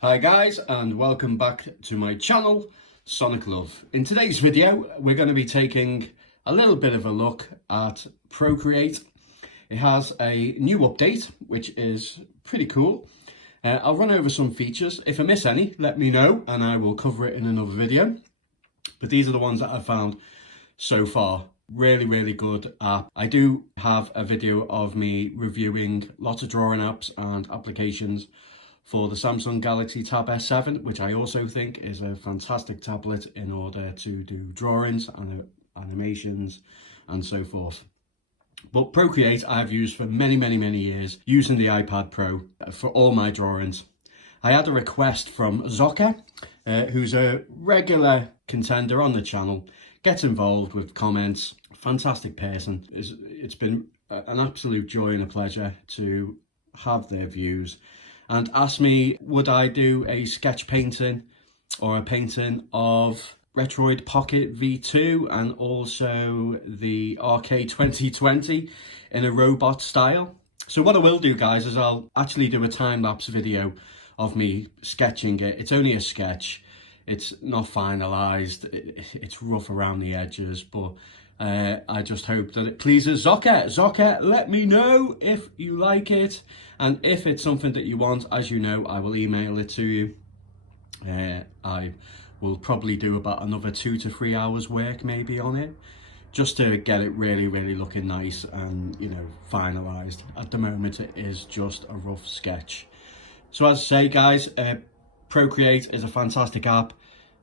Hi guys, and welcome back to my channel, Sonic Love. In today's video, we're going to be taking a little bit of a look at Procreate. It has a new update, which is pretty cool. I'll run over some features. If I miss any, let me know and I will cover it in another video. But these are the ones that I've found so far. Really good app. I do have a video of me reviewing lots of drawing apps and applications for the Samsung Galaxy Tab S7, which I also think is a fantastic tablet in order to do drawings and animations and so forth. But Procreate I've used for many years, using the iPad Pro for all my drawings. I had a request from Zocker, who's a regular contender on the channel, gets involved with comments, fantastic person. It's been an absolute joy and a pleasure to have their views, and asked me would I do a sketch painting or a painting of Retroid Pocket V2 and also the Arcade 2020 in a robot style. So what I will do, guys, is I'll actually do a time-lapse video of me sketching it. It's only a sketch, it's not finalized, it's rough around the edges, but I just hope that it pleases Zocker. Zocker, let me know if you like it, and if it's something that you want. As you know, I will email it to you. I will probably do about another 2 to 3 hours work maybe on it, just to get it really looking nice and, you know, finalized. At the moment it is just a rough sketch. So as I say, guys, Procreate is a fantastic app.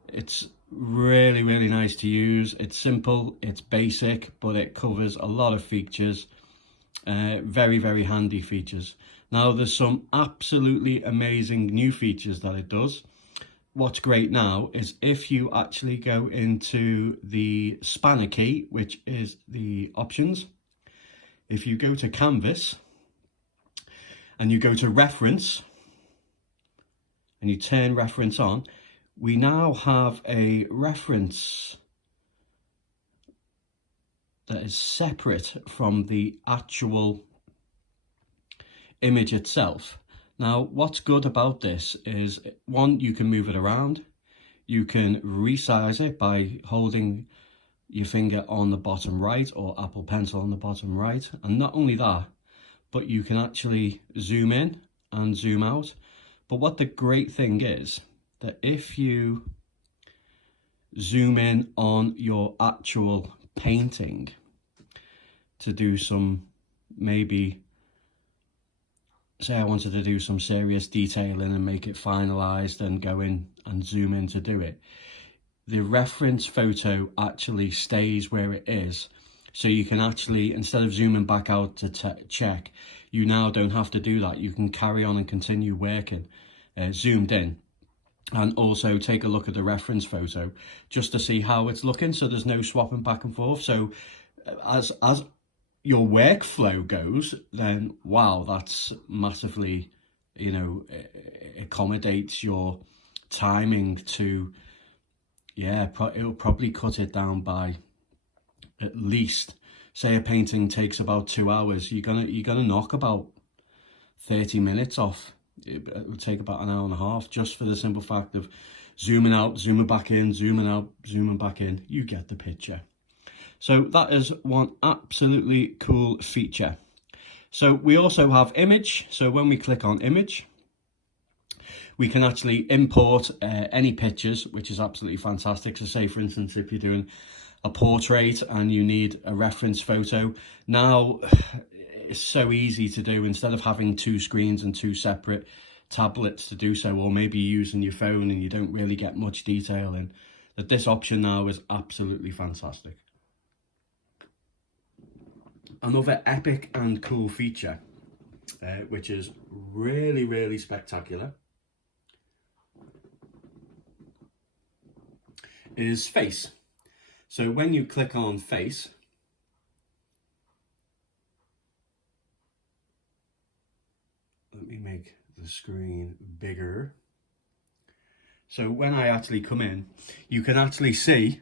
It's really nice to use. It's simple, it's basic, but it covers a lot of features, very handy features. Now there's some absolutely amazing new features that it does. What's great now is if you actually go into the spanner key, which is the options, if you go to canvas and you go to reference and you turn reference on, we now have a reference that is separate from the actual image itself. Now, what's good about this is, one, you can move it around. You can resize it by holding your finger on the bottom right or Apple Pencil on the bottom right. And not only that, but you can actually zoom in and zoom out. But what the great thing is, that if you zoom in on your actual painting to do some, maybe say I wanted to do some serious detailing and make it finalized and go in and zoom in to do it, the reference photo actually stays where it is. So you can actually, instead of zooming back out to check, you now don't have to do that. You can carry on and continue working zoomed in, and also take a look at the reference photo just to see how it's looking, so there's no swapping back and forth. So as your workflow goes, then wow, that's massively, you know, accommodates your timing to, yeah, it'll probably cut it down by at least, say a painting takes about 2 hours, you're gonna knock about 30 minutes off. It will take about an hour and a half, just for the simple fact of zooming out, zooming back in, zooming out, zooming back in. You get the picture. So that is one absolutely cool feature. So we also have image. So when we click on image, we can actually import any pictures, which is absolutely fantastic. So say, for instance, if you're doing a portrait and you need a reference photo, now it's so easy to do. Instead of having 2 screens and 2 separate tablets to do so, or maybe using your phone and you don't really get much detail in, that this option now is absolutely fantastic. Another epic and cool feature, which is really spectacular, is face. So when you click on face, let me make the screen bigger. So when I actually come in, you can actually see,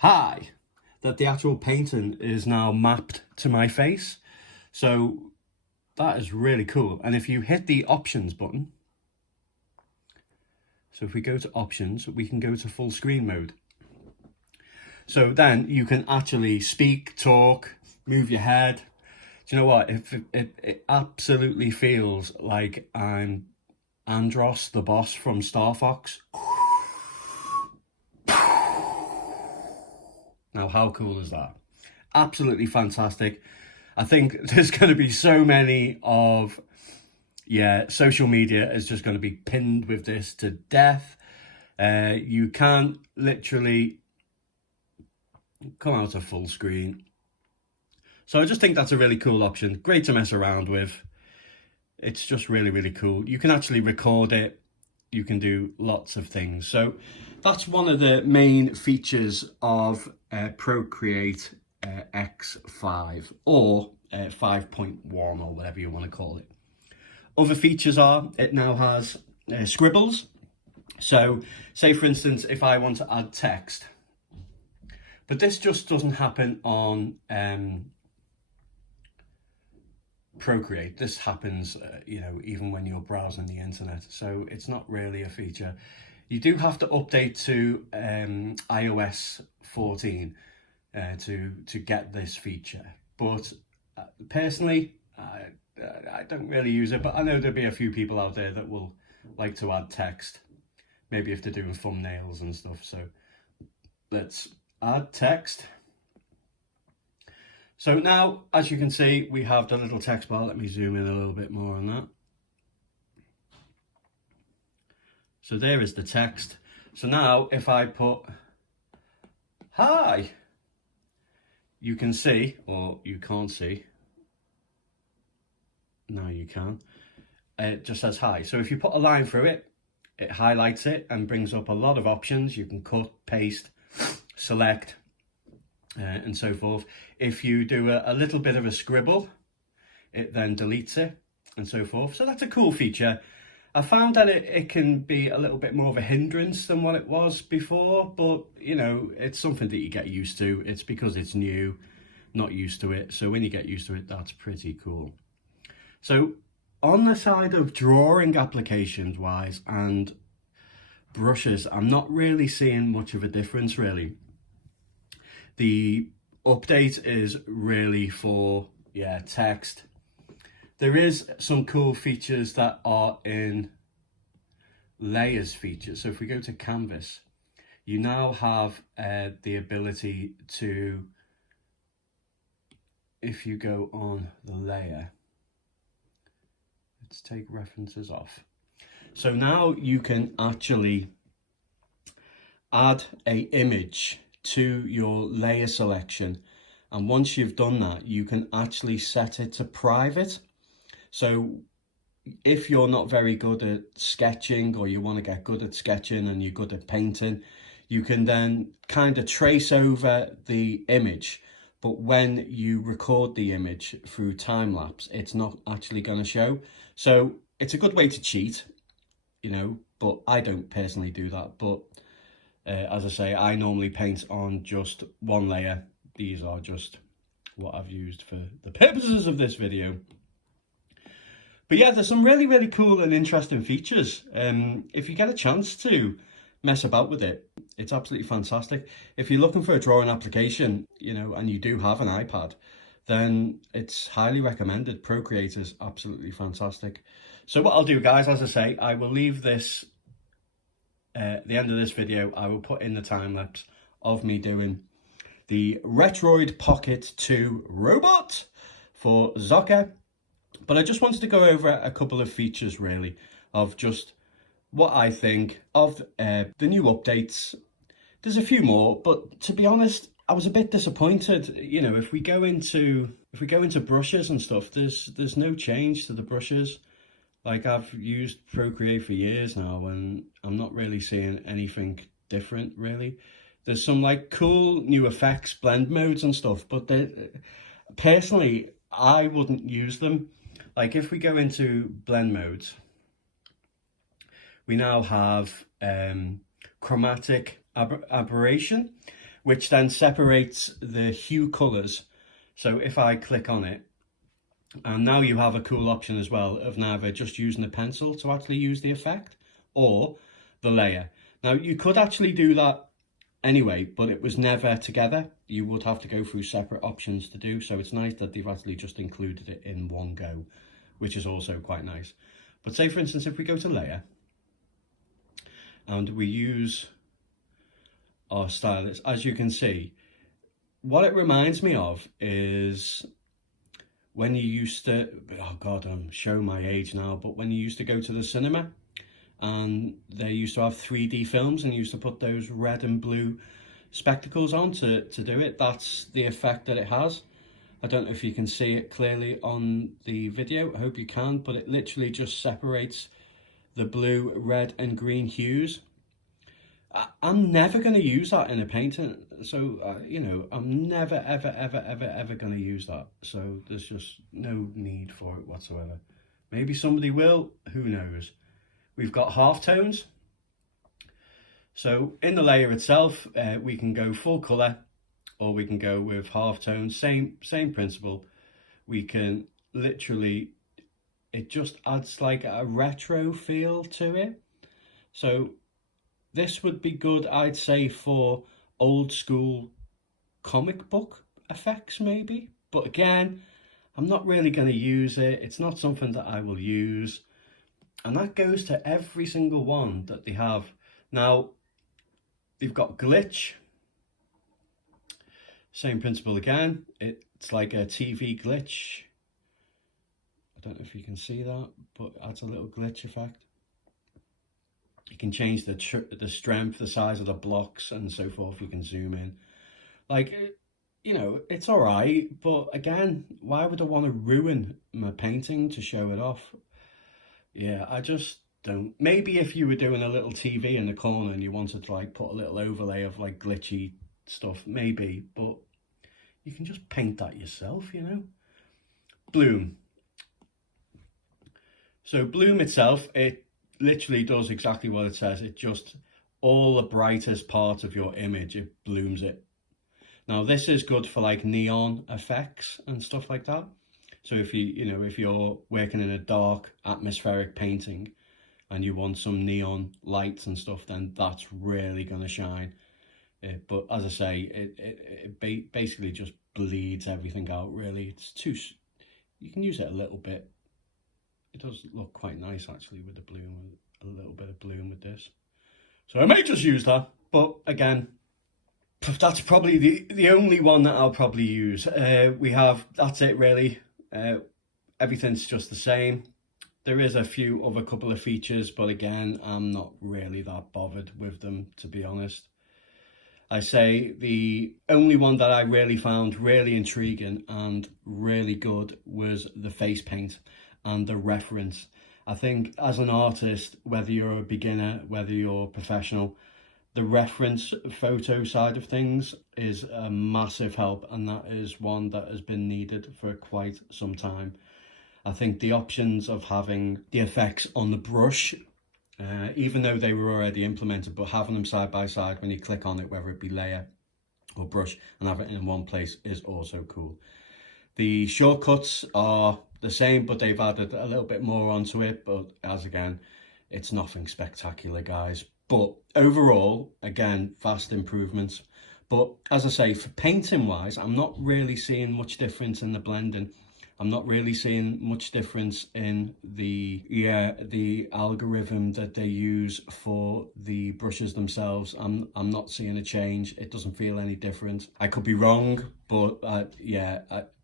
that the actual painting is now mapped to my face. So that is really cool. And if you hit the options button, So if we go to options, we can go to full screen mode. So then you can actually speak, talk, move your head. Do you know what? It absolutely feels like I'm Andros, the boss from Star Fox. Now, how cool is that? Absolutely fantastic. I think there's going to be so many of, social media is just going to be pinned with this to death. You can literally come out of full screen. So I just think that's a really cool option. Great to mess around with. It's just really, really cool. You can actually record it. You can do lots of things. So that's one of the main features of Procreate X5 or 5.1 or whatever you want to call it. Other features are, it now has Scribbles. So say for instance, if I want to add text, but this just doesn't happen on Procreate. This happens, even when you're browsing the internet. So it's not really a feature. You do have to update to iOS 14 to get this feature. But personally, I don't really use it. But I know there'll be a few people out there that will like to add text. Maybe if they're doing thumbnails and stuff. So let's add text. So now, as you can see, we have the little text bar. Let me zoom in a little bit more on that. So there is the text. So now if I put hi, you can see, or you can't see. Now you can. It just says hi. So if you put a line through it, it highlights it and brings up a lot of options. You can cut, paste, select, and so forth. If you do a little bit of a scribble, it then deletes it and so forth. So that's a cool feature. I found that it can be a little bit more of a hindrance than what it was before, but it's something that you get used to. It's because it's new, not used to it. So when you get used to it, that's pretty cool. So on the side of drawing applications wise and brushes, I'm not really seeing much of a difference really. The update is really for, text. There is some cool features that are in layers features. So if we go to canvas, you now have the ability to, if you go on the layer, let's take references off. So now you can actually add an image to your layer selection, and once you've done that, you can actually set it to private. So if you're not very good at sketching, or you want to get good at sketching and you're good at painting, you can then kind of trace over the image, but when you record the image through time lapse, it's not actually going to show. So it's a good way to cheat, but I don't personally do that. But as I say, I normally paint on just one layer. These are just what I've used for the purposes of this video. But yeah, there's some really, really cool and interesting features. If you get a chance to mess about with it, it's absolutely fantastic. If you're looking for a drawing application, and you do have an iPad, then it's highly recommended. Procreate is absolutely fantastic. So what I'll do, guys, as I say, I will leave this at the end of this video. I will put in the time lapse of me doing the Retroid Pocket 2 robot for Zocker. But I just wanted to go over a couple of features really of just what I think of the new updates. There's a few more, but to be honest, I was a bit disappointed. If we go into brushes and stuff, there's no change to the brushes. Like, I've used Procreate for years now, and I'm not really seeing anything different, really. There's some, cool new effects, blend modes and stuff, but personally, I wouldn't use them. Like, if we go into blend modes, we now have Chromatic Aberration, which then separates the hue colors. So if I click on it, and now you have a cool option as well of neither just using a pencil to actually use the effect, or the layer. Now you could actually do that anyway, but it was never together. You would have to go through separate options to do, so it's nice that they've actually just included it in one go, which is also quite nice. But say for instance, if we go to layer and we use our stylus, as you can see, what it reminds me of is when you used to, oh God, I'm showing my age now, but when you used to go to the cinema and they used to have 3D films and you used to put those red and blue spectacles on to do it. That's the effect that it has. I don't know if you can see it clearly on the video. I hope you can, but it literally just separates the blue, red and green hues. I'm never going to use that in a painting, so you know, I'm never ever going to use that, so there's just no need for it whatsoever. Maybe somebody will, who knows. We've got halftones, so in the layer itself we can go full color or we can go with halftones. Same principle. We can literally, it just adds like a retro feel to it. So this would be good, I'd say, for old school comic book effects maybe. But again, I'm not really going to use it. It's not something that I will use. And that goes to every single one that they have. Now, they've got glitch. Same principle again. It's like a TV glitch. I don't know if you can see that, but it adds a little glitch effect. You can change the strength, the size of the blocks and so forth. You can zoom in. Like, you know, it's all right. But again, why would I want to ruin my painting to show it off? Yeah, I just don't. Maybe if you were doing a little TV in the corner and you wanted to like put a little overlay of like glitchy stuff, maybe. But you can just paint that yourself, you know. Bloom. So bloom itself, it literally does exactly what it says. It just, all the brightest part of your image, it blooms it. Now this is good for like neon effects and stuff like that. So if if you're working in a dark atmospheric painting and you want some neon lights and stuff, then that's really going to shine. But as I say, it basically just bleeds everything out really. It's too, you can use it a little bit. It does look quite nice actually with the bloom, a little bit of bloom with this. So I may just use that, but again, that's probably the only one that I'll probably use. That's it really. Everything's just the same. There is a few other couple of features, but again, I'm not really that bothered with them, to be honest. I say the only one that I really found really intriguing and really good was the face paint and the reference. I think as an artist, whether you're a beginner, whether you're professional, the reference photo side of things is a massive help, and that is one that has been needed for quite some time. I think the options of having the effects on the brush, even though they were already implemented, but having them side by side when you click on it, whether it be layer or brush, and have it in one place is also cool. The shortcuts are the same, but they've added a little bit more onto it. But as again, it's nothing spectacular, guys. But overall, again, vast improvements. But as I say, for painting wise, I'm not really seeing much difference in the blending. I'm not really seeing much difference in the algorithm that they use for the brushes themselves. I'm not seeing a change. It doesn't feel any different. I could be wrong, but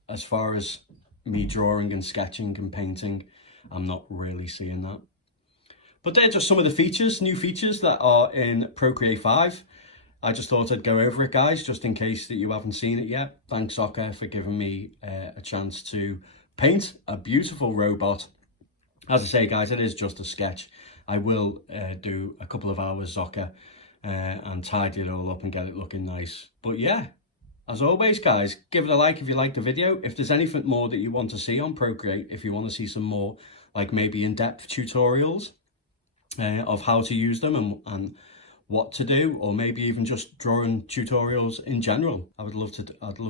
as far as me drawing and sketching and painting, I'm not really seeing that. But they're just some of the features, new features that are in Procreate 5. I just thought I'd go over it, guys, just in case that you haven't seen it yet. Thanks, Zocker, for giving me a chance to paint a beautiful robot. As I say, guys, it is just a sketch. I will do a couple of hours Zocker and tidy it all up and get it looking nice. But yeah, as always, guys, give it a like if you liked the video. If there's anything more that you want to see on Procreate, if you want to see some more, like maybe in-depth tutorials of how to use them and what to do, or maybe even just drawing tutorials in general, I'd love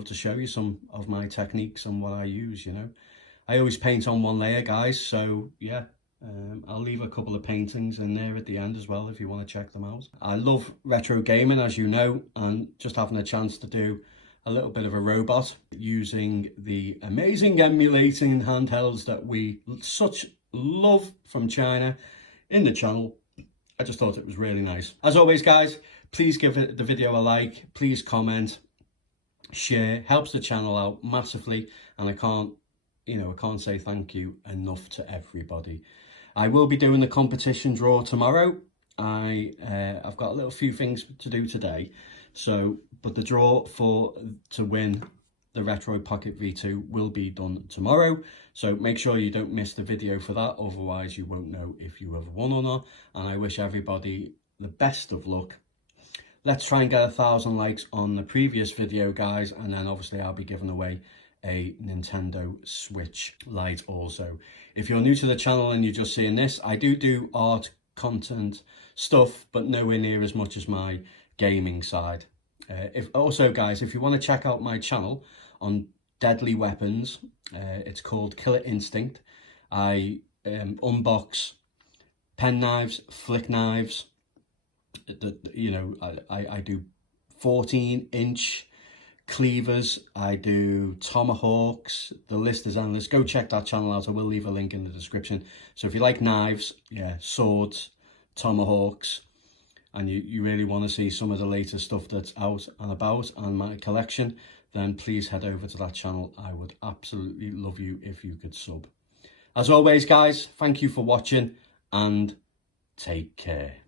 to show you some of my techniques and what I use. You know, I always paint on one layer, guys, so yeah, I'll leave a couple of paintings in there at the end as well if you want to check them out. I love retro gaming, as you know, and just having a chance to do a little bit of a robot using the amazing emulating handhelds that we such love from China in the channel. I just thought it was really nice. As always, guys, please give the video a like, please comment, share, helps the channel out massively, and I can't say thank you enough to everybody. I will be doing the competition draw tomorrow. I've got a little few things to do today, but the draw to win the Retroid Pocket V2 will be done tomorrow, so make sure you don't miss the video for that, otherwise you won't know if you have won or not. And I wish everybody the best of luck. Let's try and get 1,000 likes on the previous video, guys, and then obviously I'll be giving away a Nintendo Switch Lite also. If you're new to the channel and you're just seeing this, I do art content stuff, but nowhere near as much as my gaming side. Also, guys, if you want to check out my channel on deadly weapons, it's called Killer Instinct. I unbox pen knives, flick knives. I do 14-inch cleavers, I do tomahawks. The list is endless. Go check that channel out. I will leave a link in the description. So if you like knives, swords, tomahawks, and you really want to see some of the latest stuff that's out and about and my collection, then please head over to that channel. I would absolutely love you if you could sub. As always, guys, thank you for watching and take care.